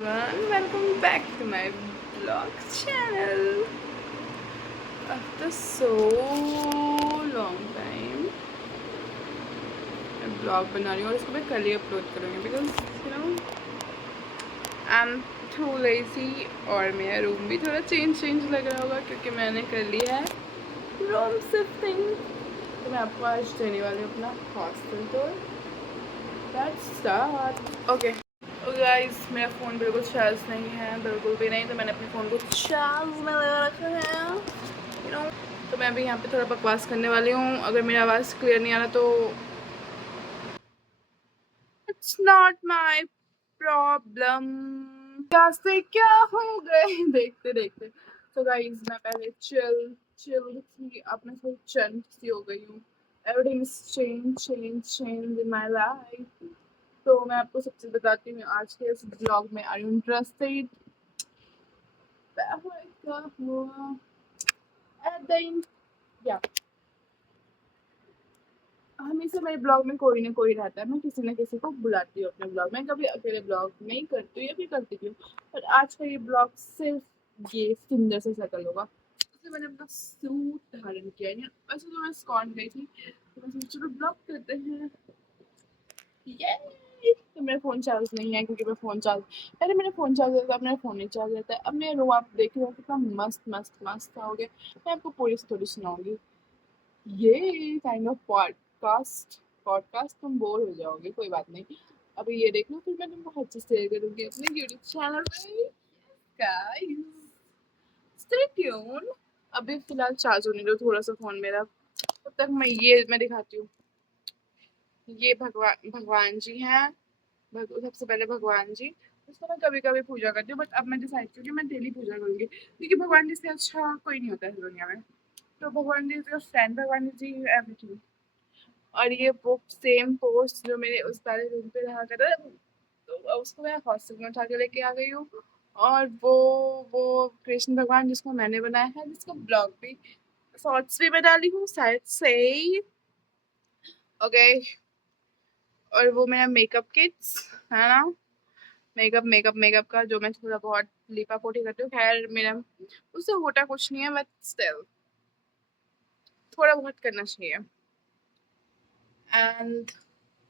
Welcome back to my vlog channel. After so long time मैं blog बना रही हूँ और इसको मैं कल ही अपलोड करूँगी because you know I am too lazy और मेरा रूम भी थोड़ा चेंज लग रहा होगा क्योंकि मैंने कर लिया है रूम शिफ्टिंग। तो मैं आपको आज देने वाली हूँ अपना hostel tour. Let's start. Okay guys, मेरा फ़ोन बिल्कुल चार्ज नहीं है, बिल्कुल भी नहीं। तो मैंने अपने फ़ोन को चार्ज में लगा रखा है, यू नो। तो मैं अभी यहाँ पे थोड़ा बकवास करने वाली हूँ। अगर मेरी आवाज़ क्लियर नहीं आ रहा तो इट्स नॉट माय प्रॉब्लम। क्या से क्या हो गए देखते देखते। तो गाइस, मैं पहले चिल चिल थी, अब मैं थोड़ी चंट सी हो गई हूँ। Everything is change in my life. तो मैं आपको सब चीज़ बताती हूँ आज के इस ब्लॉग में। Are you interested? क्या हुआ एट द एंड? या हमेशा मेरे ब्लॉग में कोई ना कोई रहता है, मैं किसी ना किसी को बुलाती हूँ अपने ब्लॉग में। कभी अकेले ब्लॉग नहीं करती हूँ या फिर करती भी हूँ, पर आज का ये ब्लॉग सिर्फ ये सुंदर से शक्ल होगा। इसलिए मैंने अपना सूट धारण किया है। वैसे तो मैं स्कॉन गई थी, तो मैं सोचा चलो ब्लॉग करते हैं। ये तो मेरा फ़ोन चार्ज नहीं है क्योंकि मैं फ़ोन चार्ज पहले मेरा फ़ोन चार्ज रहता था, अब मेरा फ़ोन नहीं चार्ज रहता है। अब मेरा रूम आप देख रहे हो कितना मस्त सा हो गया। मैं आपको पूरी स्टोरी सुनाऊँगी। ये काइंड ऑफ पॉडकास्ट तुम बोर हो जाओगे, कोई बात नहीं। अभी ये देख लो, फिर मैं तुमको हर चीज़ शेयर करूँगी अपने यूट्यूब चैनल पे। Guys stay tune. अभी फ़िलहाल चार्ज होने दो थोड़ा-सा फ़ोन मेरा, तब तक मैं दिखाती हूँ। ये भगवान जी हैं। सबसे पहले भगवान जी, उसको मैं कभी कभी पूजा करती हूँ, बट अब मैं डिसाइड की कि मैं डेली पूजा करूँगी क्योंकि भगवान जी से अच्छा कोई नहीं होता है इस दुनिया में। तो भगवान जी का फ्रेंड भगवान जी एवरीथिंग। और ये वो सेम पोस्ट जो मेरे उस वाले रूम पे रहा करता था, तो उसको मैं हॉस्टल में उठा के लेके आ गई हूँ। और वो कृष्ण भगवान जिसको मैंने बनाया है, जिसको ब्लॉग भी शॉर्ट्स भी मैं डाली हूँ शायद से। ओके। और वो मेरा मेकअप किट्स है ना, मेकअप का जो मैं थोड़ा बहुत लिपा पोती करती हूँ। खैर मेरा उससे होता कुछ नहीं है, बट स्टिल थोड़ा बहुत करना चाहिए। एंड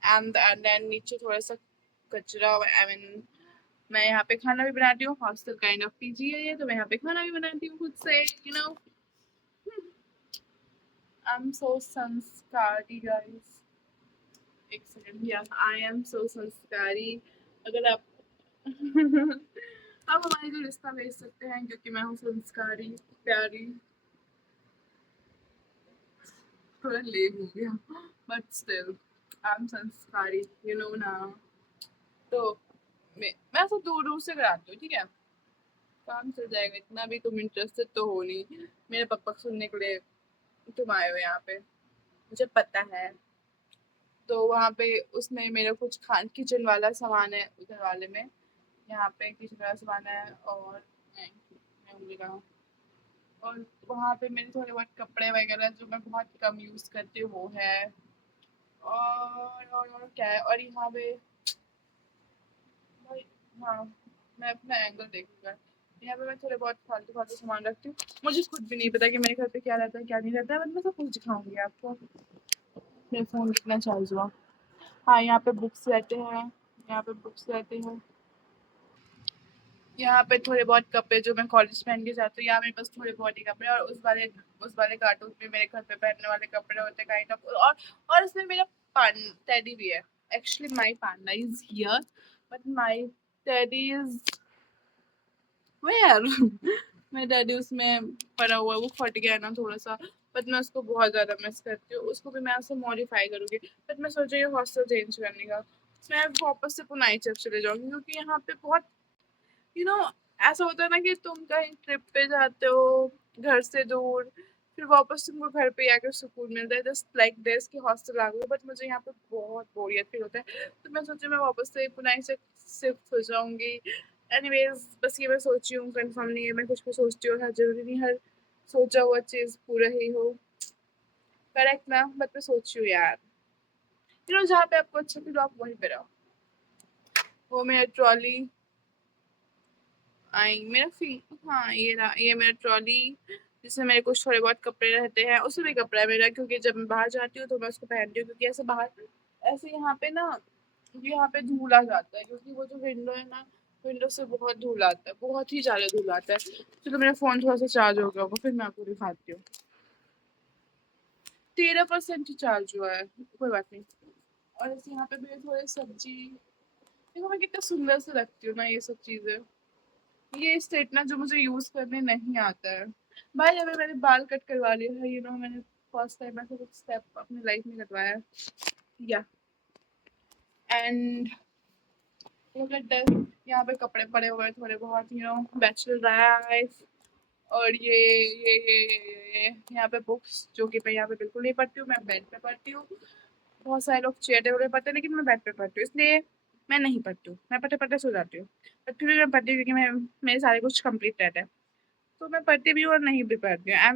एंड देन नीचे थोड़ा सा कचरा, आई मीन मैं यहाँ पे खाना भी बनाती हूँ। हॉस्टल काइंड ऑफ पीजी है ये, तो मैं यहाँ पे खाना भी बनाती हूँ खुद से, you know. I am so संस्कारी गाइस। एक सेकंड, या आई एम सो संस्कारी। अगर आप आप हमारे लिए रिश्ता भेज सकते हैं क्योंकि मैं हूँ संस्कारी प्यारी। थोड़ा लेम हो गया, बट स्टिल आई एम संस्कारी, यू नो ना। तो मैं ऐसा दूर दूर से कराती हूँ, ठीक है। काम चल जाएगा, इतना भी तुम इंटरेस्टेड तो हो नहीं मेरे पापा सुनने के लिए तुम आए हो यहाँ पे, मुझे पता है। तो वहाँ पे उसमें मेरा कुछ खान किचन वाला सामान है उधर वाले में। यहाँ पे किचन वाला सामान है और मैं उंगली लगाऊं। और वहाँ पे मेरे थोड़े बहुत कपड़े वगैरह जो मैं बहुत कम यूज़ करती हूँ वो है। और क्या है, और यहाँ पे भाई, हाँ, मैं अपना एंगल देखूंगा। यहाँ पे मैं थोड़े बहुत फालतू फालतू सामान रखती हूँ। मुझे खुद भी नहीं पता कि मेरे घर पे क्या रहता है क्या नहीं रहता है, बट मैं सब कुछ दिखाऊंगी आपको। मेरा फ़ोन कितना चार्ज हुआ। हाँ, यहाँ पे बुक्स रहते हैं, यहाँ पे बुक्स रहते हैं। यहाँ पे थोड़े बहुत कपड़े जो मैं कॉलेज पहन के जाती हूँ। यहाँ मेरे पास थोड़े बहुत ही कपड़े, और उस वाले कार्टून में मेरे घर पे पहनने वाले कपड़े होते हैं काइंड ऑफ। और इसमें मेरा पान टेडी भी है। Actually my panda is here, but my teddy is where? मेरा डैडी उसमें पड़ा हुआ है, वो फट गया है ना थोड़ा सा। बट मैं उसको बहुत ज़्यादा मिस करती हूँ, उसको भी मैं ऐसे मॉडिफाई करूँगी। बट मैं सोच रही हूँ हॉस्टल चेंज करने का। मैं वापस से पुनाई चले जाऊँगी क्योंकि यहाँ पे बहुत, यू नो, ऐसा होता है ना कि तुम कहीं ट्रिप पे जाते हो घर से दूर, फिर वापस तुमको घर पे आकर सुकून मिलता है, जस्ट लाइक दिस कि हॉस्टल आ गए। बट मुझे यहाँ पे बहुत बोरियत फील होता है, तो मैं सोची मैं वापस से पुनाई से शिफ्ट हो जाऊँगी। एनीवेज बस ये मैं सोची हूँ, कंफर्म नहीं है। मैं कुछ भी सोचती हूँ, हर जरूरी नहीं हर सोचा हुआ चीज़ पूरा ही हो। करेक्ट ना, बट मैं सोची हूँ यार, जहाँ पे आपको अच्छा फील हो आप वहीं पे रहो। वो मेरा ट्रॉली आई मेरा हाँ ये मेरा ट्रॉली, जिसमें मेरे कुछ थोड़े बहुत कपड़े रहते हैं, उसमें भी कपड़ा है मेरा, क्योंकि जब मैं बाहर जाती हूँ तो मैं उसको पहनती हूँ, क्योंकि ऐसे बाहर ऐसे यहाँ पे ना, क्योंकि यहाँ पे धूल आ जाता है, क्योंकि वो जो विंडो है ना, विंडो से बहुत धूल आता है, बहुत ही ज्यादा धूल आता है। चलो मेरा फोन थोड़ा सा चार्ज हो गया होगा, फिर मैं आपको दिखाती हूँ। 13% ही चार्ज हुआ है, कोई बात नहीं। और ऐसे यहाँ पे भी थोड़ी सब्जी, देखो मैं कितना सुंदर से रखती हूँ ना ये सब चीजें। ये स्ट्रेटनर जो मुझे यूज करने नहीं आता है भाई, अगर मैंने बाल कट करवा लिया है, मैंने फर्स्ट टाइम ऐसा कुछ स्टेप अपनी लाइफ में कटवाया है, या एंड यहाँ पे कपड़े पड़े हुए हैं थोड़े बहुत, बैचलर लाइफ। और ये यहाँ पे बुक्स, जो कि मैं यहाँ पे बिल्कुल नहीं पढ़ती हूँ, मैं बेड पे पढ़ती हूँ। बहुत सारे लोग चेयर टेबल पे पढ़ते हैं, लेकिन मैं बेड पे पढ़ती हूँ, इसलिए मैं नहीं पढ़ती हूँ, मैं पढ़ते पढ़ते सो जाती हूँ। बट फिर भी मैं पढ़ती हूँ, क्योंकि मैं मेरे सारे कुछ कंप्लीट रहता है, तो मैं पढ़ती भी हूँ और नहीं भी पढ़ती हूँ। I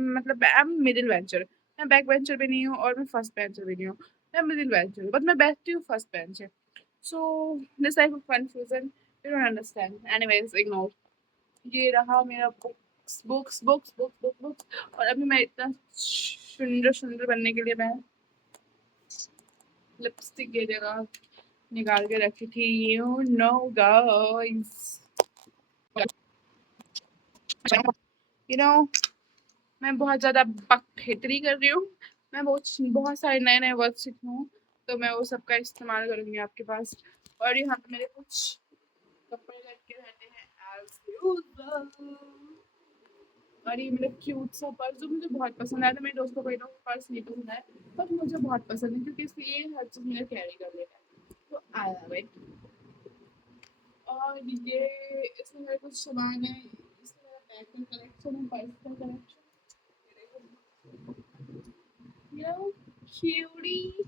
am middle venture. मैं बैक वेंचर भी नहीं हूँ और मैं फर्स्ट बेंचर भी नहीं हूँ, मैं मिडिल वेंचर हूँ, बट मैं बैठती हूँ फर्स्ट बेंच है। So this type of confusion you don't understand, anyways ignore. ये रहा मेरा books books books books books books. और अभी मैं इतना सुंदर सुंदर बनने के लिए मैं लिपस्टिक की जगह निकाल के रखी थी, you know guys, you know मैं बहुत ज़्यादा बकथेतरी कर रही हूँ। मैं बहुत सारे नए नए वर्ड सीखी हूँ, तो मैं वो सबका इस्तेमाल करूँगी आपके पास। और यहाँ पे मेरे कुछ कपड़े लटके रहते हैं as usual। और ये मेरा क्यूट सा पर्स, जो मुझे बहुत पसंद आया था। मेरे दोस्तों को ये पर्स नहीं पसंद आया, बट मुझे बहुत पसंद है, क्योंकि इसमें ये हर चीज़ मेरा कैरी कर लेता है, तो आई लव इट। और ये इसमें मेरे कुछ सामान है, इसमें मेरा बैग का कलेक्शन है, पर्स का कलेक्शन, क्यूटी।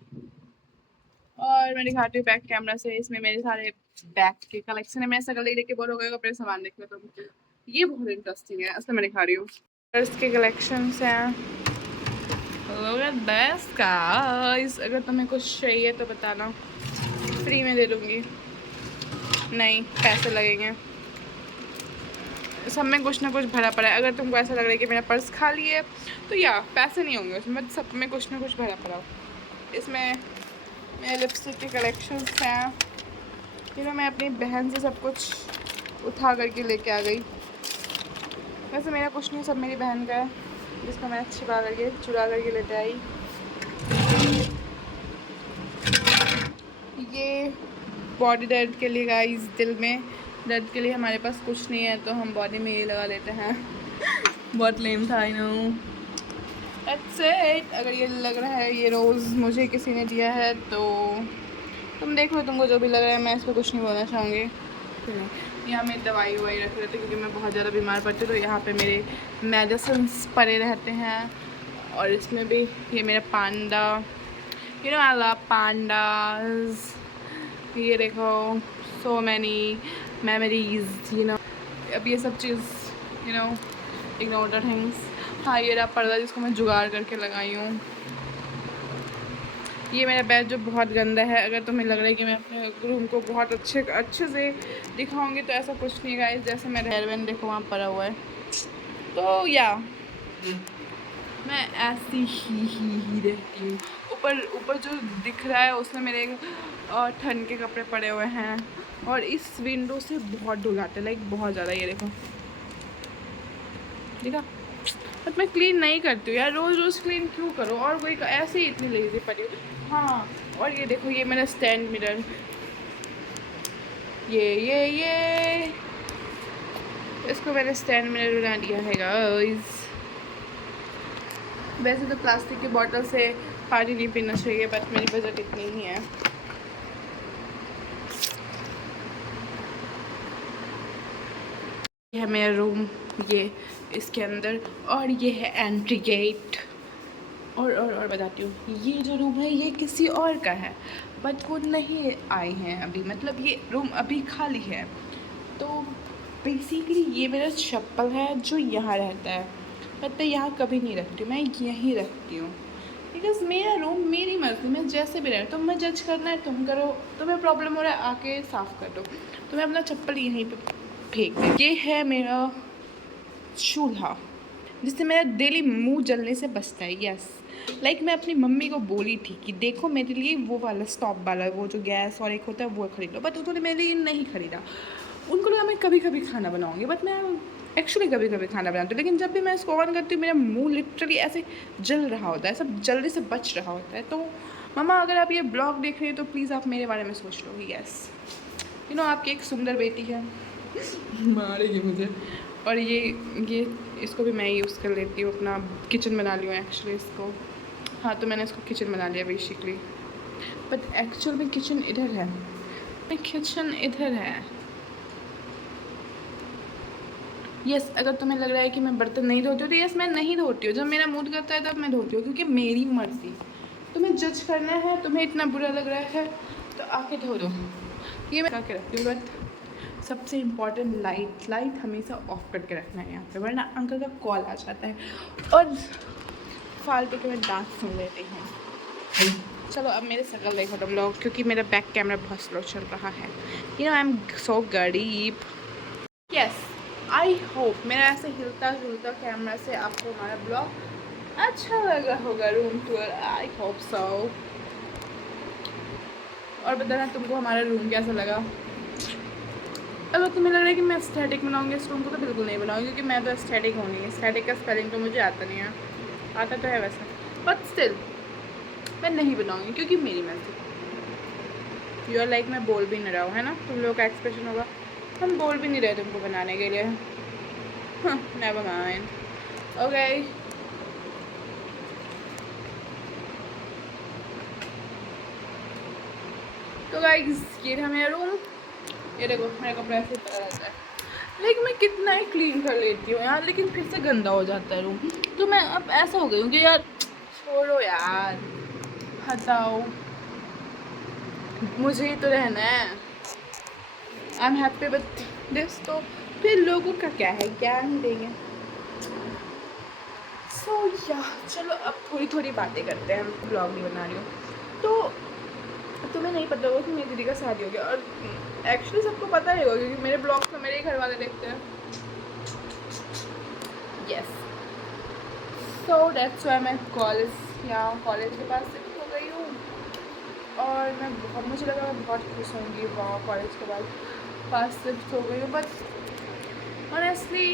और मैं दिखाती हूँ बैक कैमरा से, इसमें मेरे सारे बैग के कलेक्शन है। मैं ऐसा कर लेके बोर हो गए अपने सामान देखने, तो ये बहुत इंटरेस्टिंग है, इसलिए मैं दिखा रही हूँ। पर्स के कलेक्शंस हैं, लोग दिस गाइस। अगर तुम्हें कुछ चाहिए तो बताना, फ्री में दे दूँगी, नहीं पैसे लगेंगे। सब में कुछ ना कुछ भरा पड़ा है। अगर तुमको ऐसा लग रहा है कि मेरा पर्स खाली है, तो या पैसे नहीं होंगे उसमें, सब में कुछ ना कुछ भरा पड़ा हो। इसमें मेरे लिपस्टिक के कलेक्शंस हैं, फिर मैं अपनी बहन से सब कुछ उठा करके लेके आ गई। वैसे मेरा कुछ नहीं, सब मेरी बहन का है, जिसको मैं छिपा करके चुरा करके लेते आई। ये बॉडी दर्द के लिए गाइस, दिल में दर्द के लिए हमारे पास कुछ नहीं है, तो हम बॉडी में ये लगा लेते हैं। बहुत लेम था, आई नो, दैट्स इट। अगर ये लग रहा है ये रोज़ मुझे किसी ने दिया है, तो तुम देख लो, तुमको जो भी लग रहा है, मैं इस पर कुछ नहीं बोलना चाहूँगी। यहाँ मैं दवाई ववाई रख लेते, क्योंकि मैं बहुत ज़्यादा बीमार पड़ती हूँ, तो यहाँ पे मेरे मेडिसिन्स पड़े रहते हैं। और इसमें भी ये मेरा पांडा, आई लव पांडाज। ये देखो, सो मैनी मेमोरीज, अब ये सब चीज़, इग्नोर द थिंग्स। हाँ, ये रहा पर्दा, जिसको मैं जुगाड़ करके लगाई हूँ। ये मेरा बेड जो बहुत गंदा है। अगर तुम्हें लग रहा है कि मैं अपने रूम को बहुत अच्छे से दिखाऊंगी, तो ऐसा कुछ नहीं गाइस। जैसे मेरा हेयरबैंड देखो वहाँ पड़ा हुआ है, तो या मैं ऐसी ही रहती हूँ। ऊपर जो दिख रहा है उसमें मेरे ठंड के कपड़े पड़े हुए हैं, और इस विंडो से बहुत धूल आता है, लाइक बहुत ज़्यादा। ये देखो, देखा, बट मैं क्लीन नहीं करती हूँ यार, रोज़ रोज़ क्लीन क्यों करो, और कोई ऐसे ही इतनी लेज़ी पड़ी हूँ। हाँ, और ये देखो, ये मेरा स्टैंड मिरर, ये इसको मैंने स्टैंड मिरर बना दिया है गाइस। वैसे तो प्लास्टिक की बॉटल से पानी नहीं पीना चाहिए, बट मेरी बजट इतनी ही है। ये है मेरा रूम, ये इसके अंदर, और ये है एंट्री गेट। और बताती हूँ, ये जो रूम है ये किसी और का है, बट वो नहीं आए हैं अभी, मतलब ये रूम अभी खाली है। तो बेसिकली ये मेरा चप्पल है जो यहाँ रहता है, बट मैं यहाँ कभी नहीं रखती हूँ, मैं यहीं रखती हूँ, बिकॉज मेरा रूम मेरी मर्ज़ी, मैं जैसे भी रह, तुम्हें जज करना है तुम करो, तुम्हें प्रॉब्लम हो रहा है आके साफ़ कर दो, तो मैं अपना चप्पल यहीं पे फेंक दें। ये है मेरा चूल्हा जिससे मेरा डेली मुंह जलने से बचता है। यस, लाइक मैं अपनी मम्मी को बोली थी कि देखो मेरे लिए वो वाला स्टॉप वाला वो जो गैस और एक होता है वो खरीद लो, बट उन्होंने मेरे लिए नहीं खरीदा। उनको लगा मैं कभी कभी खाना बनाऊँगी, बट मैं एक्चुअली कभी कभी खाना बनाती हूँ, लेकिन जब भी मैं इसको ऑन करती हूँ मेरा मुंह लिटरली ऐसे जल रहा होता है, सब जल्दी से बच रहा होता है। तो मम्मा अगर आप ये ब्लॉग देख रहे हैं तो प्लीज़ आप मेरे बारे में सोच लो। यस, यू नो आपकी एक सुंदर बेटी है। मारेगी मुझे। और ये इसको भी मैं यूज़ कर लेती हूँ, अपना किचन बना लिया एक्चुअली इसको। हाँ, तो मैंने इसको किचन बना लिया बेसिकली, बट एक्चुअल में किचन इधर है, किचन इधर है। यस, अगर तुम्हें लग रहा है कि मैं बर्तन नहीं धोती हूँ तो यस मैं नहीं धोती हूँ, जब मेरा मूड करता है तब मैं धोती हूँ, क्योंकि मेरी मर्ज़ी। तुम्हें जज करना है, तुम्हें इतना बुरा लग रहा है तो आके धो दो, ये मैं करके रखती हूँ। बट सबसे इम्पॉर्टेंट लाइट हमेशा ऑफ करके रखना है यहाँ पे, वरना अंकल का कॉल आ जाता है और फालतू के मैं डांस सुन लेती हूँ। चलो अब मेरे शकल देखो तुम लोग, क्योंकि मेरा बैक कैमरा बहुत स्लो चल रहा है। You know I am so गरीब। यस, आई होप मेरा ऐसे हिलता जुलता कैमरा से आपको हमारा ब्लॉग अच्छा लगा होगा, room tour. I hope so. और बताना तुमको हमारा रूम कैसा लगा। अगर तुम्हें लग रहा है कि मैं एस्थेटिक बनाऊंगी इस रूम को तो बिल्कुल नहीं बनाऊंगी, क्योंकि मैं तो एस्थेटिक हूँ नहीं। एस्थेटिक का स्पेलिंग तो मुझे आता नहीं है, आता तो है वैसे, बट स्टिल मैं नहीं बनाऊंगी क्योंकि मेरी मर्जी। यू आर लाइक मैं बोल भी नहीं रहा हूँ, है ना। तुम लोगों का एक्सप्रेशन होगा हम बोल भी नहीं रहे तुमको बनाने के लिए। Never mind, okay. तो गाइस ये था मेरा रूम। ये देखो मेरा कपड़ा ऐसे पड़ा रहता है, लेकिन मैं कितना ही क्लीन कर लेती हूँ यार, लेकिन फिर से गंदा हो जाता है रूम। तो मैं अब ऐसा हो गई हूँ कि यार छोड़ो यार, हटाओ, मुझे ही तो रहना है। I am happy with this, तो फिर लोगों का क्या है, ज्ञान देंगे। सो या चलो अब थोड़ी थोड़ी बातें करते हैं, हम ब्लॉग नहीं बना रही हूँ। तो तुम्हें नहीं पता होगा कि मेरी दीदी का शादी हो गया, और एक्चुअली सबको पता ही होगा क्योंकि मेरे ब्लॉग तो मेरे ही घर वाले देखते हैं। यस, सो दैट्स व्हाई मैं कॉलेज के पास शिफ्ट हो गई हूँ, और मैं मुझे लगा मैं बहुत खुश होंगी वहाँ कॉलेज के बाद पास शिफ्ट हो गई हूँ, बट ऑनेस्टली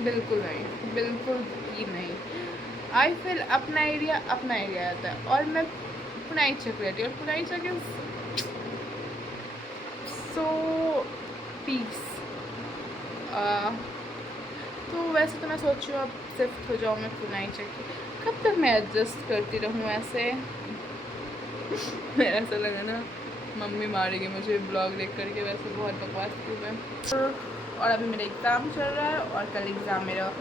बिल्कुल नहीं, बिल्कुल भी नहीं। आई फील अपना एरिया आता है, और मैं पुनाई चक रहती हूँ, और पुनाई चक इज सो पीस। तो वैसे तो मैं सोच रही हूँ अब शिफ्ट हो जाऊँ मैं पुनाई चक। कब तक मैं एडजस्ट करती रहूँ ऐसे। ऐसा लगा ना मम्मी मारेगी मुझे ब्लॉग देख करके, वैसे बहुत बकवास थी मैं। और अभी मेरा एग्ज़ाम चल रहा है, और कल एग्ज़ाम मेरा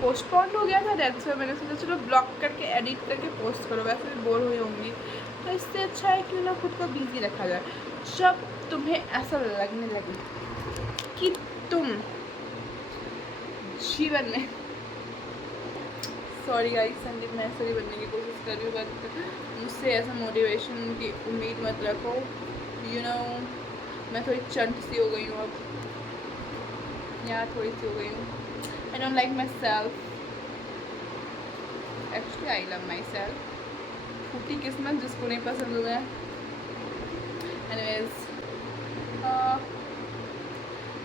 पोस्टपोन हो गया था, दैट्स व्हाई मैंने सोचा चलो ब्लॉग करके एडिट करके पोस्ट करो, वैसे भी बोर हुई होंगी, तो इससे अच्छा है क्यों ना खुद को बिजी रखा जाए। जब तुम्हें ऐसा लगने लगे कि तुम जीवन में, सॉरी गाइस संदीप मैं ऐसा ही बनने की कोशिश कर रही हूँ, बट मुझसे ऐसा मोटिवेशन की उम्मीद मत रखो। यू नो मैं थोड़ी चंट सी हो गई हूँ अब, यहाँ थोड़ी सी हो गई हूँ। I don't like myself. Actually, I love myself. फूटी किस्मत जिसको नहीं पसंद हुआ है। Anyways,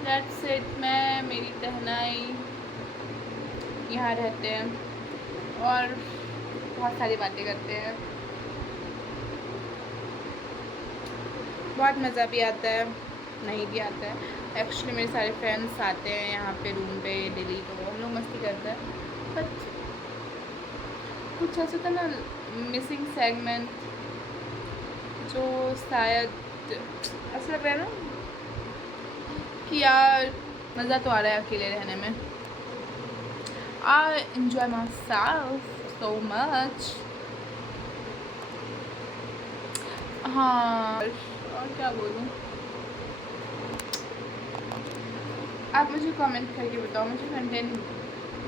that's it. मैं मेरी टहनाई यहाँ रहते हैं और बहुत सारी बातें करते हैं, बहुत मज़ा भी आता है, नहीं भी आता है। एक्चुअली मेरे सारे फ्रेंड्स आते हैं यहाँ पे रूम पे डेली, तो हम लोग मस्ती करते हैं, बट कुछ ऐसा था ना मिसिंग सेगमेंट, जो शायद ऐसा लग रहा है ना कि यार मज़ा तो आ रहा है अकेले रहने में। I enjoy my self so much. हाँ और क्या बोलूँ, आप मुझे कमेंट करके बताओ, मुझे कंटेंट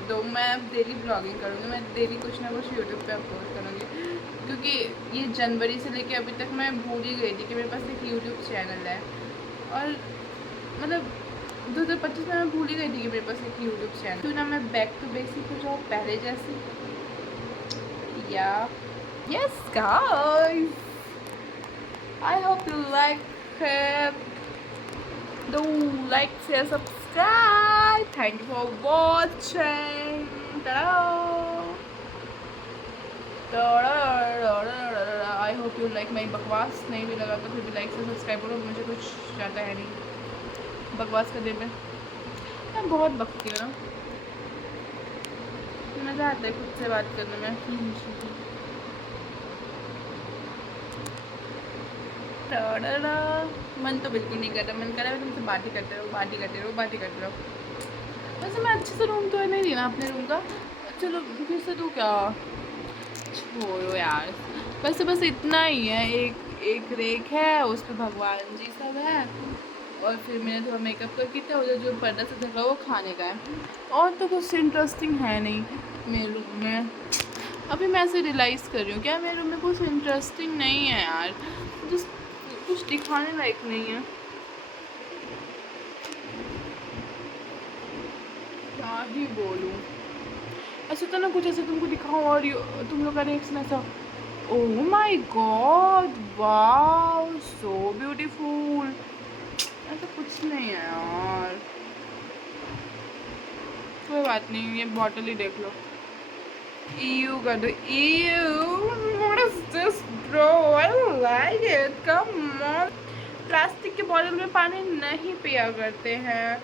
दो। मैं अब डेली ब्लॉगिंग करूँगी, मैं डेली कुछ ना कुछ यूट्यूब पे अपलोड करूँगी, क्योंकि ये जनवरी से लेके अभी तक मैं भूल ही गई थी कि मेरे पास एक यूट्यूब चैनल है। और मतलब 2025 में मैं भूल ही गई थी कि मेरे पास एक यूट्यूब चैनल, तो ना मैं बैक टू बेसिक हो जाऊँ पहले जैसे। या yes guys, I hope you like it. Do like, share, subscribe. Thank you for watching. I hope you like my बकवास। नहीं भी लगा तो फिर भी लाइक से सब्सक्राइब करो, मुझे कुछ जाता है नहीं बकवास करने में। मैं बहुत बकती हूँ ना, मज़ा आता है खुद से बात करने में। मन तो बिल्कुल नहीं करता, मन कर रहा है तुमसे बात ही करते रहो, बात ही करते रहो, बात ही करते रहो। वैसे मैं अच्छे से रूम तो नहीं देना अपने रूम का, चलो फिर से तू क्या, छोड़ो यार। वैसे बस इतना ही है, एक रेक है, उस पर भगवान जी सब है, और फिर मैंने थोड़ा मेकअप करके था, उधर जो पर्दा से ढका वो खाने का है, और तो कुछ इंटरेस्टिंग है नहीं मेरे रूम में। अभी मैं ऐसे रियलाइज़ कर रही हूँ क्या मेरे रूम में कुछ इंटरेस्टिंग नहीं है यार, जस्ट कुछ दिखाने लायक नहीं है। क्या ही बोलूँ, ऐसा तो ना कुछ ऐसे तुमको दिखाऊँ और तुम लोग का रिएक्शन ऐसा, oh my God, wow so beautiful, ऐसा कुछ नहीं है यार। कोई बात नहीं, ये बॉटल ही देख लो, यू कर दो, what is this bro, I like it, come on. Plastic के बॉटल में पानी नहीं पिया करते हैं,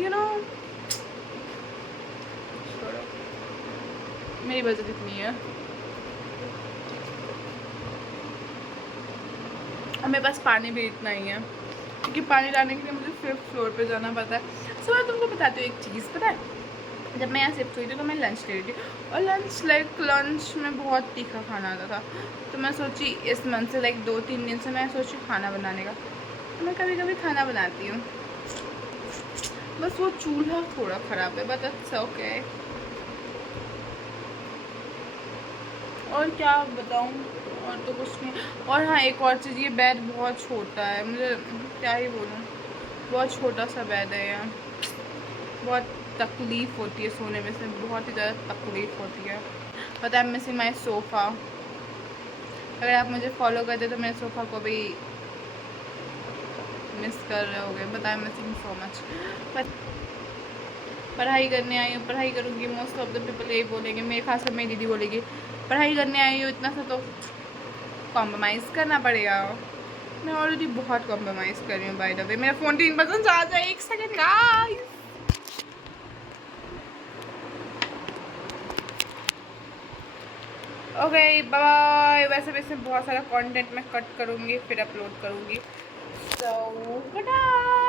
यू नो। मेरी बजट इतनी है, और मेरे पास पानी भी इतना ही है, क्योंकि पानी लाने के लिए मुझे 5th फ्लोर पे जाना पड़ता है। सो मैं तुमको बताती हूँ एक चीज़, पता है जब मैं यहाँ शिफ्ट हुई थी तो मैं लंच ले रही थी, और लंच में बहुत तीखा खाना आता था, तो मैं सोची इस मंथ से 2-3 दिन से मैं सोची खाना बनाने का, तो मैं कभी कभी खाना बनाती हूँ। बस वो चूल्हा थोड़ा ख़राब है, बट इट्स ओके। और क्या बताऊँ, और तो कुछ नहीं। और हाँ, एक और चीज़, ये बेड बहुत छोटा है, मुझे क्या ही बोलूँ, बहुत छोटा सा बेड है यार, बहुत तकलीफ़ होती है सोने में, से बहुत ही ज़्यादा तकलीफ़ होती है। But I am missing my sofa, अगर आप मुझे फॉलो करते तो मेरे सोफ़ा को भी मिस कर रहे होगे, but I am missing so much. But पढ़ाई करने आई हूँ, पढ़ाई करूँगी, मोस्ट ऑफ द पीपल यही बोलेंगे, मेरे खासकर मेरी दीदी बोलेगी पढ़ाई करने आई हूँ, इतना सा तो कॉम्प्रोमाइज़ करना पड़ेगा। मैं ऑलरेडी बहुत कॉम्प्रोमाइज़ कर रही हूँ। बाय द वे मेरा फ़ोन 3% चार्ज है, 1 सेकेंड गाइस। Okay bye. वैसे वैसे बहुत सारा कंटेंट मैं कट करूँगी फिर अपलोड करूँगी, सो गुड नाइट।